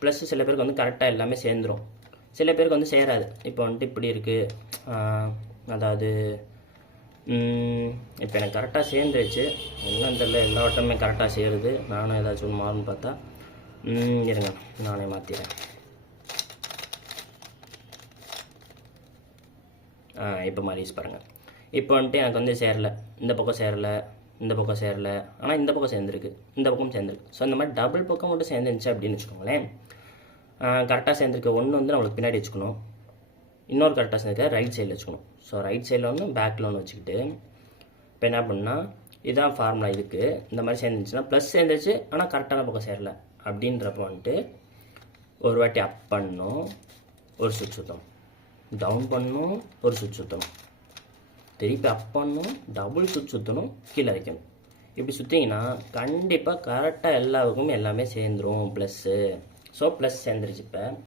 Plus சில பேருக்கு வந்து கரெக்டாக எல்லாமே சேர்ந்துடும், சில பேருக்கு வந்து சேராது. இப்போ வந்துட்டு இப்படி இருக்குது, அதாவது இப்போ எனக்கு கரெக்டாக சேர்ந்துருச்சு, என்னன்னு தெரியல, எல்லா வட்டமே கரெக்டாக சேருது. நானும் ஏதாச்சும் ஒன்று மாறுன்னு பார்த்தா இருங்க நானே மாற்றிடுறேன். இப்போ மாறிச்சு பாருங்கள். இப்போ வந்துட்டு எனக்கு வந்து சேரலை, இந்த பக்கம் சேரலை, இந்த பக்கம் சேரலை, ஆனால் இந்த பக்கம் சேர்ந்துருக்கு, இந்த பக்கம் சேர்ந்துருக்கு. ஸோ இந்த மாதிரி டபுள் பக்கம் மட்டும் சேர்ந்துருந்துச்சு அப்படின்னு வச்சுக்கோங்களேன். கரெக்டாக சேர்ந்துருக்க ஒன்று வந்து நம்மளுக்கு பின்னாடி வச்சுக்கணும், இன்னொரு கரெக்டாக சேர்ந்துருக்க ரைட் சைடில் வச்சுக்கணும். ஸோ ரைட் சைடில் ஒன்று பேக்கில் ஒன்று வச்சுக்கிட்டு இப்போ என்ன பண்ணால் இதுதான் ஃபார்முலா. இருக்குது இந்த மாதிரி சேர்ந்துச்சுன்னா ப்ளஸ் சேர்ந்துச்சு ஆனால் கரெக்டான பக்கம் சேரலை அப்படின்றப்ப வந்துட்டு ஒரு வாட்டி அப் பண்ணணும், ஒரு சுவிட்ச் சுற்றணும், டவுன் பண்ணணும், ஒரு சுவிட்ச் சுற்றணும், திருப்பி அப் பண்ணணும், டபுள் சுவிட்ச் சுற்றணும், கீழே வைக்கணும். இப்படி சுற்றிங்கன்னா கண்டிப்பாக கரெக்டாக எல்லாருக்கும் எல்லாமே சேர்ந்துடும் ப்ளஸ்ஸு. ஸோ ப்ளஸ் சேர்ந்துருச்சு. இப்போ